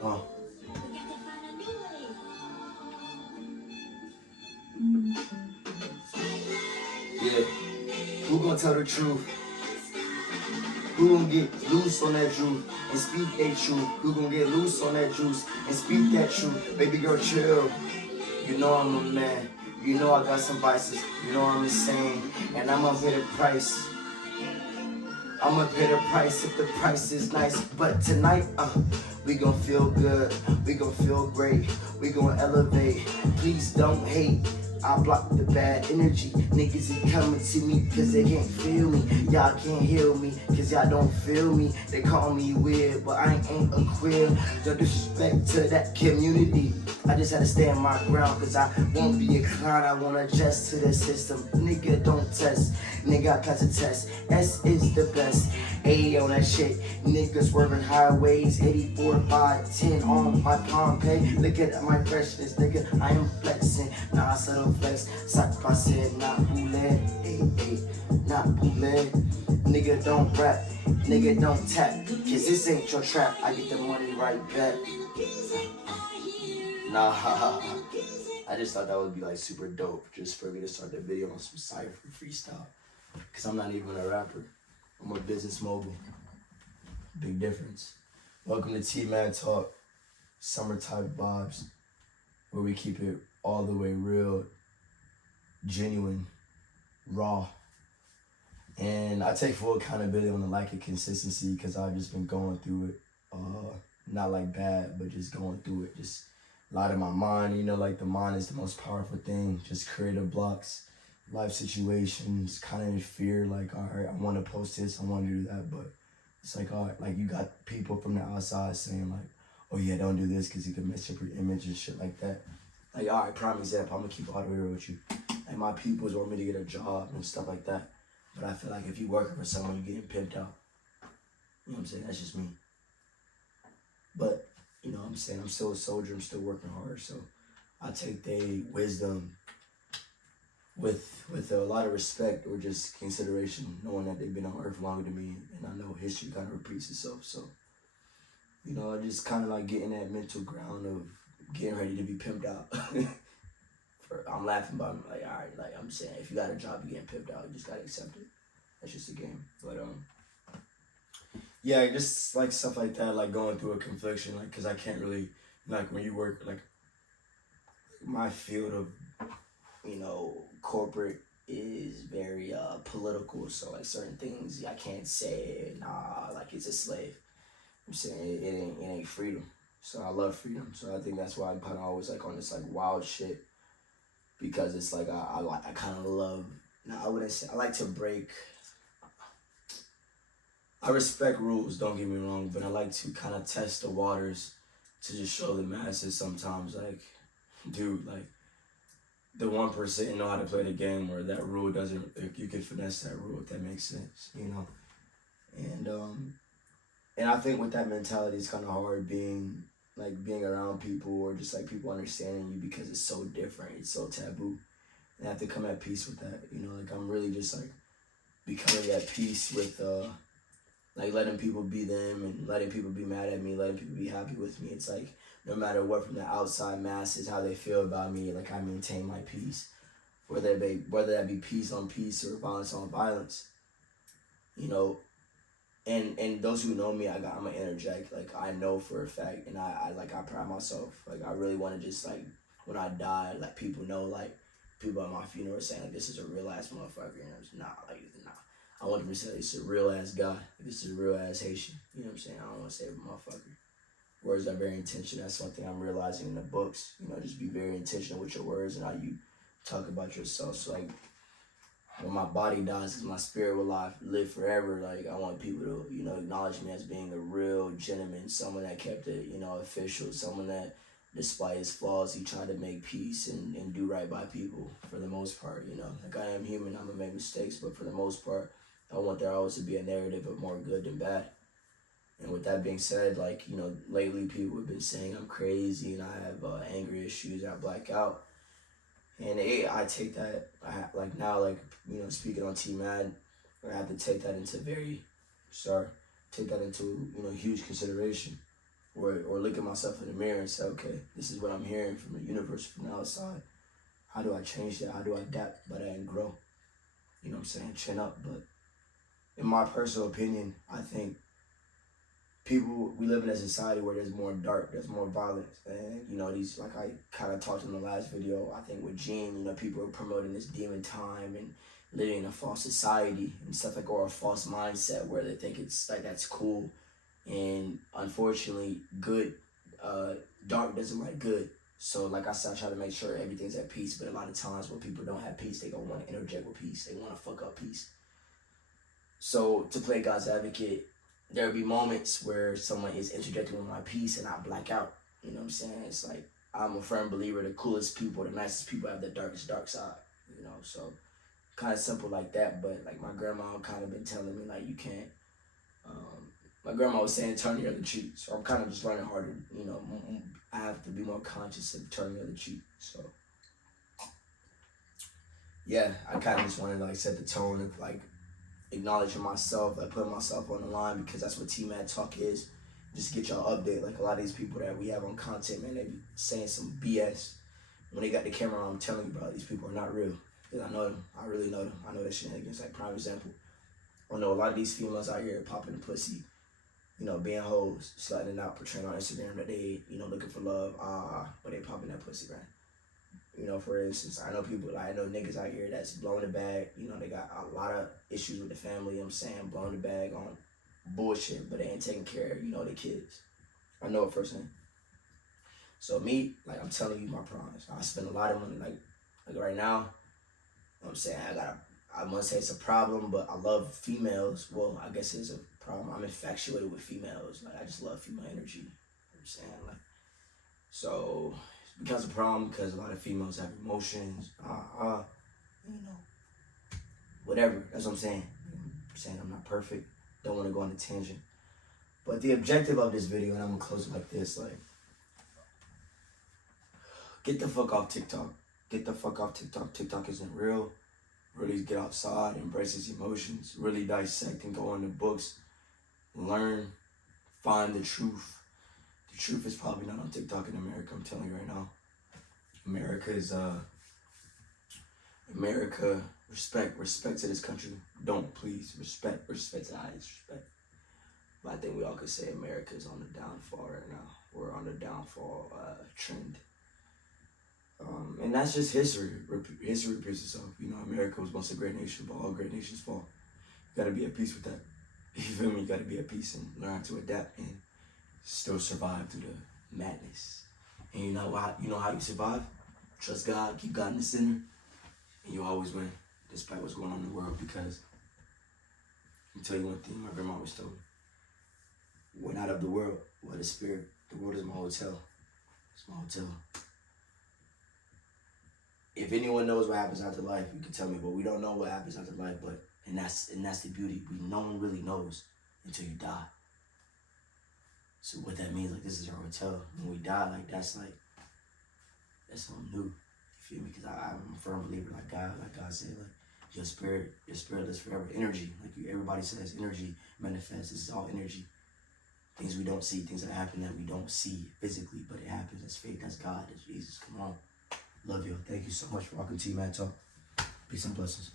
Uh, yeah. Who gonna tell the truth? Who gon' get loose on that juice and speak that truth? Who gon' get loose on that juice and speak that truth? Baby girl, chill. You know I'm a man. You know I got some vices. You know I'm insane. And I'ma pay the price. I'ma pay the price if the price is nice. But tonight, we gon' feel good. We gon' feel great. We gon' elevate. Please don't hate. I block the bad energy. Niggas is coming to me cause they can't feel me. Y'all can't heal me cause y'all don't feel me. They call me weird, but I ain't a queer. No disrespect to that community. I just had to stand my ground cause I won't be a clown. I won't adjust to the system. Nigga, don't test. Nigga, I pass a test. S is the best. A on that shit. Niggas swerving highways. 84, 5, 10 on my Pompeii. Look at my freshness, nigga. I am flexing. Nah, I settle flex. Sac said, not bootleg. Ay, not bootleg. Nigga, don't rap. Nigga, don't tap. Cause this ain't your trap. I get the money right back. Nah, I just thought that would be like super dope just for me to start the video on some cypher freestyle. Cause I'm not even a rapper. I'm a business mogul. Big difference. Welcome to T-Man Talk, summertime vibes, where we keep it all the way real, genuine, raw. And I take full accountability on the lack of consistency because I've just been going through it. Not like bad, but just going through it. Just a lot of my mind, you know, like the mind is the most powerful thing. Just creative blocks, life situations, kind of in fear, like, all right, I want to post this, I want to do that, but it's like, all right, like you got people from the outside saying like, oh yeah, don't do this because you can mess up your image and shit like that. Like, all right, prime example, I'm gonna keep it all the way real with you. Like my peoples want me to get a job and stuff like that, but I feel like if you working for someone, you're getting pimped out. You know what I'm saying? That's just me. But, you know what I'm saying? I'm still a soldier. I'm still working hard. So I take their wisdom with a lot of respect or just consideration, knowing that they've been on earth longer than me. And I know history kind of repeats itself. So, you know, I just kind of like getting that mental ground of getting ready to be pimped out. I'm laughing, but I'm like, all right, like I'm saying, if you got a job, you're getting pimped out. You just got to accept it. That's just a game. But, yeah, just like stuff like that, like going through a confliction, like, cause I can't really, like when you work, like my field of, you know, corporate is very political, so like certain things I can't say, nah, like it's a slave. I'm saying it ain't freedom. So I love freedom. So I think that's why I'm kind of always like on this like wild shit, because it's like I kind of love. Now I wouldn't say I like to break. I respect rules, don't get me wrong, but I like to kind of test the waters to just show the masses sometimes, like, dude, like, the 1% know how to play the game where that rule doesn't, like, you can finesse that rule if that makes sense, you know? And I think with that mentality, it's kind of hard being around people or just, like, people understanding you because it's so different, it's so taboo. And I have to come at peace with that, you know? Like, I'm really just, like, becoming at peace with, like letting people be them and letting people be mad at me, letting people be happy with me. It's like no matter what from the outside masses, how they feel about me, like I maintain my peace. Whether that be peace on peace or violence on violence. You know, and those who know me, I'm an energetic. Like I know for a fact, and I pride myself. Like I really want to just like when I die, like people know, like people at my funeral saying like this is a real ass motherfucker. And I was nah. I want them to say it's a real ass guy. This is a real ass Haitian. You know what I'm saying? I don't want to say motherfucker. Words are very intentional. That's one thing I'm realizing in the books. You know, just be very intentional with your words and how you talk about yourself. So like when my body dies, because my spirit will live forever, like I want people to, you know, acknowledge me as being a real gentleman, someone that kept it, you know, official, someone that despite his flaws, he tried to make peace and do right by people for the most part, you know. Like I am human, I'm gonna make mistakes, but for the most part, I want there always to be a narrative of more good than bad. And with that being said, like, you know, lately people have been saying I'm crazy and I have anger issues and I black out. And I take that, like now, like, you know, speaking on T-Mad, I have to take that into take that into, you know, huge consideration. or look at myself in the mirror and say, okay, this is what I'm hearing from the universe, from the outside. How do I change that? How do I adapt by that and grow? You know what I'm saying? Chin up. But in my personal opinion, I think we live in a society where there's more dark, there's more violence. And, you know, these, like I kind of talked in the last video, I think with Gene, you know, people are promoting this demon time and living in a false society and stuff like, or a false mindset where they think it's like, that's cool. And unfortunately, dark doesn't like good. So like I said, I try to make sure everything's at peace, but a lot of times when people don't have peace, they don't want to interject with peace. They want to fuck up peace. So to play God's advocate, there'll be moments where someone is interjecting with my peace and I black out. You know what I'm saying? It's like, I'm a firm believer the coolest people, the nicest people have the darkest dark side. You know, so kind of simple like that. But like my grandma kind of been telling me like, you can't, my grandma was saying turn the other cheek. So I'm kind of just learning harder, you know, I have to be more conscious of turning the other cheek. So yeah, I kind of just want to like set the tone of like acknowledging myself, like putting myself on the line, because that's what T-Mad Talk is. Just to get y'all update. Like a lot of these people that we have on content, man, they be saying some BS. When they got the camera on, I'm telling you, bro, these people are not real. Because I know them. I really know them. I know that shenanigans. Like prime example, I know a lot of these females out here popping the pussy, you know, being hoes, sliding it out, portraying on Instagram that they, you know, looking for love, but they popping that pussy, right? You know, for instance, I know people, like, I know niggas out here that's blowing the bag. You know, they got a lot of issues with the family, you know what I'm saying, blowing the bag on bullshit, but they ain't taking care of, you know, their kids. I know it firsthand. So me, like, I'm telling you my promise. I spend a lot of money, like right now, you know what I'm saying, I must say it's a problem, but I love females. Well, I guess it's a problem. I'm infatuated with females. Like, I just love female energy. You know what I'm saying? Like, so it becomes a problem because a lot of females have emotions. You know, whatever. That's what I'm saying. I'm saying I'm not perfect. Don't want to go on a tangent. But the objective of this video, and I'm gonna close it like this, like, get the fuck off TikTok. Get the fuck off TikTok. TikTok isn't real. Really get outside, embrace his emotions, really dissect and go into books, learn, find the truth. The truth is probably not on TikTok in America, I'm telling you right now. America, respect to this country. Don't, please, respect to the highest respect. But I think we all could say America is on the downfall right now. We're on the downfall trend. And that's just history. History repeats itself. You know, America was once a great nation, but all great nations fall. You gotta be at peace with that. You feel me? You gotta be at peace and learn to adapt and still survive through the madness. And you know how you survive? Trust God, keep God in the center, and you always win, despite what's going on in the world. Because let me tell you one thing my grandma always told me. We're not of the world, we're the spirit. The world is my hotel. It's my hotel. If anyone knows what happens after life, you can tell me, but we don't know what happens after life. But and that's the beauty. No one really knows until you die. So what that means, like, this is our hotel. When we die, like, that's something new. You feel me? Because I'm a firm believer, like God said, like, your spirit lives forever. Energy, like everybody says, energy manifests. This is all energy. Things we don't see, things that happen that we don't see physically, but it happens. That's faith. That's God. That's Jesus. Come on. Love you. Thank you so much for walking T-Mad Talk. Peace and blessings.